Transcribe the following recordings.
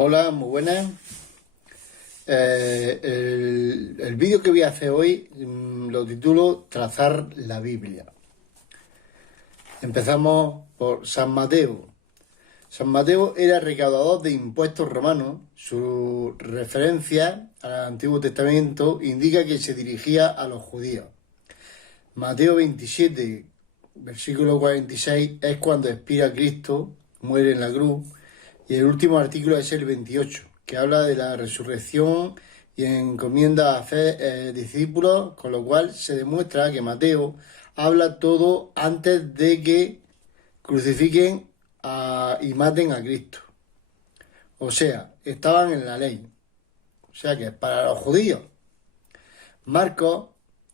Hola, muy buenas. El vídeo que voy a hacer hoy lo titulo Trazar la Biblia. Empezamos por San Mateo. San Mateo era recaudador de impuestos romanos. Su referencia al Antiguo Testamento indica que se dirigía a los judíos. Mateo 27, versículo 46, es cuando expira Cristo, muere en la cruz, y el último artículo es el 28, que habla de la resurrección y encomienda a hacer discípulos, con lo cual se demuestra que Mateo habla todo antes de que crucifiquen y maten a Cristo. O sea, estaban en la ley. O sea que para los judíos. Marcos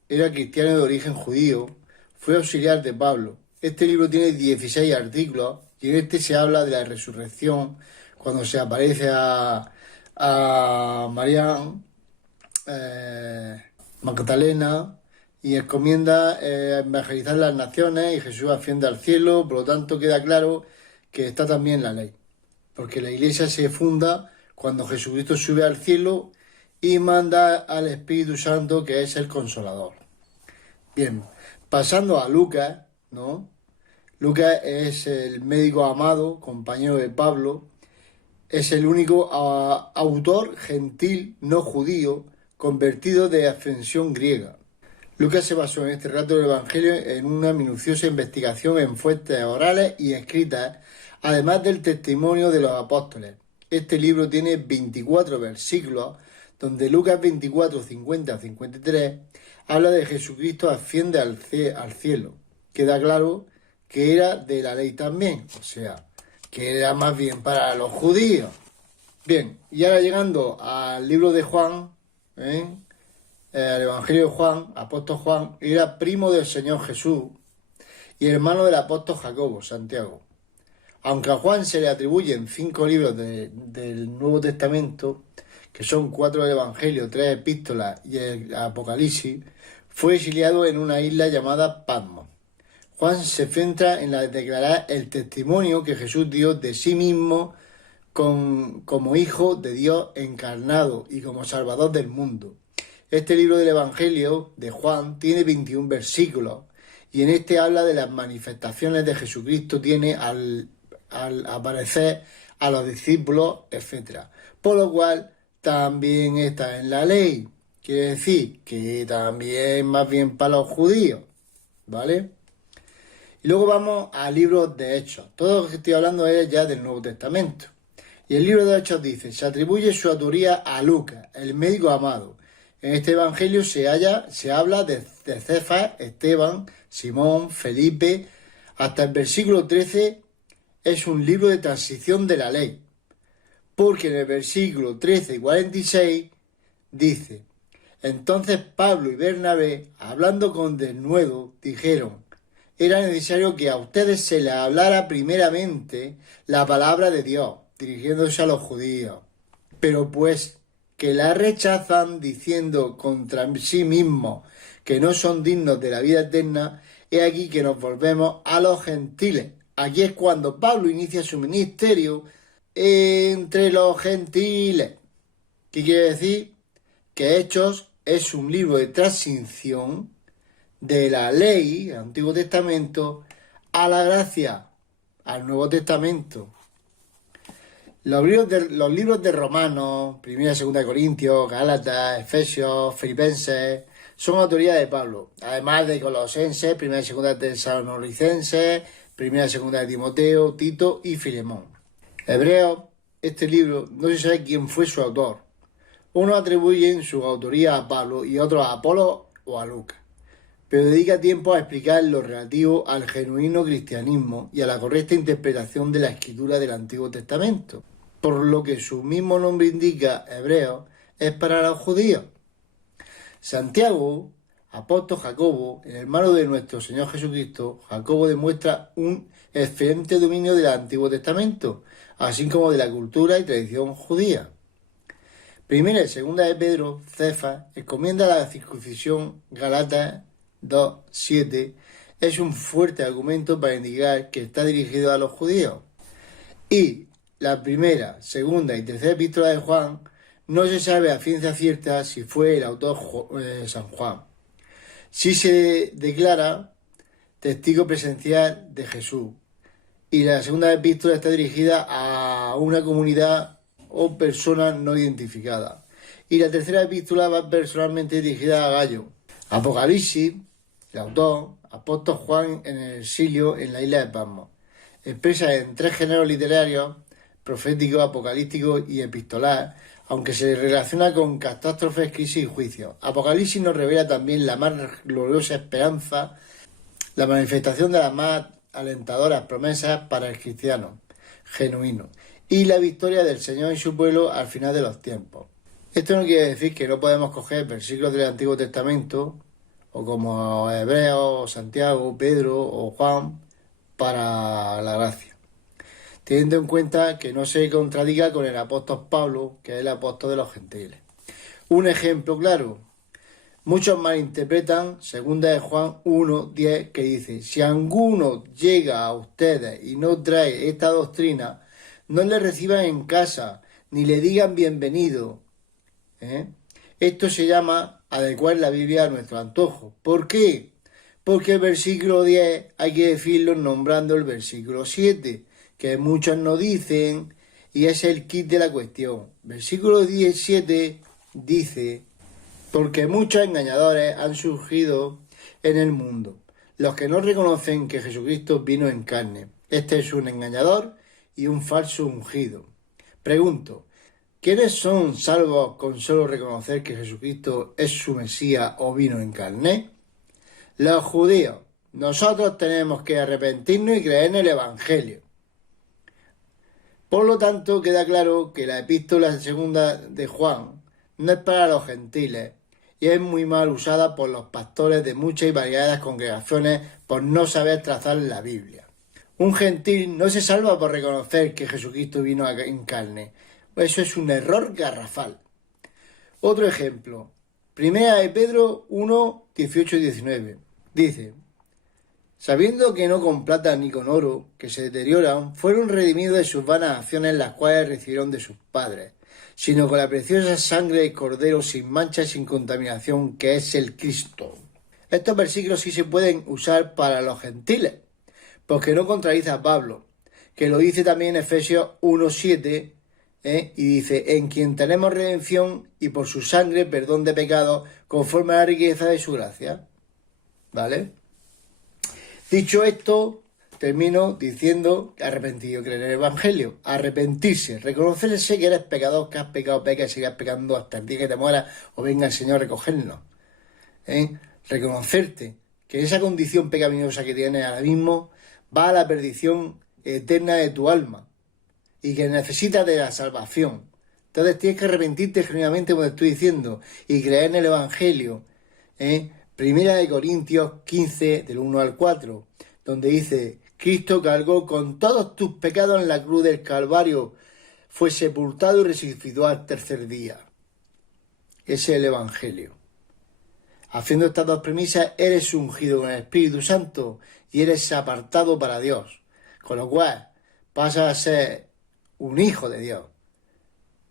era cristiano de origen judío, fue auxiliar de Pablo. Este libro tiene 16 artículos y en este se habla de la resurrección, cuando se aparece a María Magdalena y encomienda evangelizar las naciones y Jesús asciende al cielo. Por lo tanto, queda claro que está también la ley, porque la iglesia se funda cuando Jesucristo sube al cielo y manda al Espíritu Santo, que es el Consolador. Bien, pasando a Lucas, ¿no? Lucas es el médico amado, compañero de Pablo, es el único autor gentil no judío convertido de ascensión griega. Lucas se basó en este relato del Evangelio en una minuciosa investigación en fuentes orales y escritas, además del testimonio de los apóstoles. Este libro tiene 24 versículos, donde Lucas 24, 50 a 53 habla de Jesucristo asciende al cielo. Queda claro que era de la ley también, o sea, que era más bien para los judíos. Bien, y ahora llegando al libro de Juan, al Evangelio de Juan, apóstol Juan, era primo del Señor Jesús y hermano del apóstol Jacobo, Santiago. Aunque a Juan se le atribuyen 5 libros del Nuevo Testamento, que son 4 del Evangelio, 3 epístolas y el Apocalipsis, fue exiliado en una isla llamada Patmos. Juan se centra en declarar el testimonio que Jesús dio de sí mismo como Hijo de Dios encarnado y como Salvador del mundo. Este libro del Evangelio de Juan tiene 21 versículos y en este habla de las manifestaciones de Jesucristo tiene al aparecer a los discípulos, etc. Por lo cual también está en la ley. Quiere decir que también más bien para los judíos, ¿vale? Y luego vamos al libro de Hechos. Todo lo que estoy hablando es ya del Nuevo Testamento. Y el libro de Hechos dice, se atribuye su autoría a Lucas, el médico amado. En este evangelio se habla de Cefas, Esteban, Simón, Felipe. Hasta el versículo 13 es un libro de transición de la ley. Porque en el versículo 13 y 46 dice, entonces Pablo y Bernabé, hablando con denuedo, dijeron, era necesario que a ustedes se les hablara primeramente la palabra de Dios, dirigiéndose a los judíos. Pero pues que la rechazan diciendo contra sí mismos que no son dignos de la vida eterna, he aquí que nos volvemos a los gentiles. Aquí es cuando Pablo inicia su ministerio entre los gentiles. ¿Qué quiere decir? Que Hechos es un libro de transición de la ley, el Antiguo Testamento, a la gracia, al Nuevo Testamento. Los libros de Romanos, 1 y 2 Corintios, Gálatas, Efesios, Filipenses, son autoría de Pablo, además de Colosenses, 1 y 2 Tesalonicenses, 1 y 2 de Timoteo, Tito y Filemón. Hebreos, este libro, no se sabe quién fue su autor. Unos atribuyen su autoría a Pablo y otros a Apolo o a Lucas, pero dedica tiempo a explicar lo relativo al genuino cristianismo y a la correcta interpretación de la escritura del Antiguo Testamento, por lo que su mismo nombre indica, Hebreos, es para los judíos. Santiago, apóstol Jacobo, el hermano de nuestro Señor Jesucristo, Jacobo demuestra un excelente dominio del Antiguo Testamento, así como de la cultura y tradición judía. Primera y segunda de Pedro, Cefas, encomienda la circuncisión. Gálatas 2:7 es un fuerte argumento para indicar que está dirigido a los judíos. Y la primera, segunda y tercera epístola de Juan, no se sabe a ciencia cierta si fue el autor San Juan. Sí se declara testigo presencial de Jesús. Y la segunda epístola está dirigida a una comunidad o persona no identificada. Y la tercera epístola va personalmente dirigida a Gallo. Apocalipsis, el autor, apóstol Juan en el exilio en la isla de Patmos. Expresa en 3 géneros literarios, profético, apocalíptico y epistolar, aunque se relaciona con catástrofes, crisis y juicios. Apocalipsis nos revela también la más gloriosa esperanza, la manifestación de las más alentadoras promesas para el cristiano genuino y la victoria del Señor y su pueblo al final de los tiempos. Esto no quiere decir que no podemos coger versículos del Antiguo Testamento, o como Hebreos, Santiago, Pedro o Juan, para la gracia, teniendo en cuenta que no se contradiga con el apóstol Pablo, que es el apóstol de los gentiles. Un ejemplo claro: muchos malinterpretan 2 de Juan 1:10, que dice: si alguno llega a ustedes y no trae esta doctrina, no le reciban en casa, ni le digan bienvenido. Esto se llama adecuar la Biblia a nuestro antojo. ¿Por qué? Porque el versículo 10 hay que decirlo nombrando el versículo 7, que muchos no dicen, y es el kit de la cuestión. Versículo 17 dice: porque muchos engañadores han surgido en el mundo, los que no reconocen que Jesucristo vino en carne. Este es un engañador y un falso ungido. Pregunto, ¿quiénes son salvos con solo reconocer que Jesucristo es su Mesías o vino en carne? Los judíos. Nosotros tenemos que arrepentirnos y creer en el Evangelio. Por lo tanto, queda claro que la epístola segunda de Juan no es para los gentiles y es muy mal usada por los pastores de muchas y variadas congregaciones por no saber trazar la Biblia. Un gentil no se salva por reconocer que Jesucristo vino en carne. Eso es un error garrafal. Otro ejemplo, 1 de Pedro 1, 18 y 19. Dice: sabiendo que no con plata ni con oro, que se deterioran, fueron redimidos de sus vanas acciones, las cuales recibieron de sus padres, sino con la preciosa sangre del Cordero sin mancha y sin contaminación, que es el Cristo. Estos versículos sí se pueden usar para los gentiles, porque no contradice a Pablo, que lo dice también en Efesios 1:7, y dice: en quien tenemos redención y por su sangre perdón de pecados, conforme a la riqueza de su gracia. ¿Vale? Dicho esto, termino diciendo: arrepentido, creer en el Evangelio. Arrepentirse, reconocerse que eres pecador, que has pecado, peca y sigas pecando hasta el día que te mueras o venga el Señor a recogernos. Reconocerte que esa condición pecaminosa que tienes ahora mismo va a la perdición eterna de tu alma y que necesitas de la salvación. Entonces tienes que arrepentirte genuinamente, como te estoy diciendo, y creer en el Evangelio. Primera de Corintios 15, del 1 al 4, donde dice: Cristo cargó con todos tus pecados en la cruz del Calvario, fue sepultado y resucitó al tercer día. Ese es el Evangelio. Haciendo estas dos premisas, eres ungido con el Espíritu Santo y eres apartado para Dios, con lo cual pasas a ser un hijo de Dios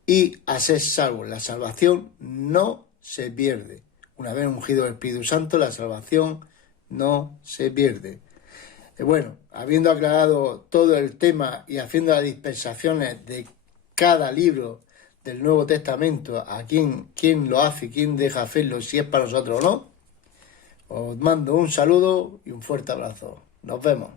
y a ser salvo. La salvación no se pierde. Una vez ungido el Espíritu Santo, la salvación no se pierde. Bueno, habiendo aclarado todo el tema y haciendo las dispensaciones de cada libro del Nuevo Testamento, a quién lo hace, quién deja hacerlo, si es para nosotros o no, os mando un saludo y un fuerte abrazo. Nos vemos.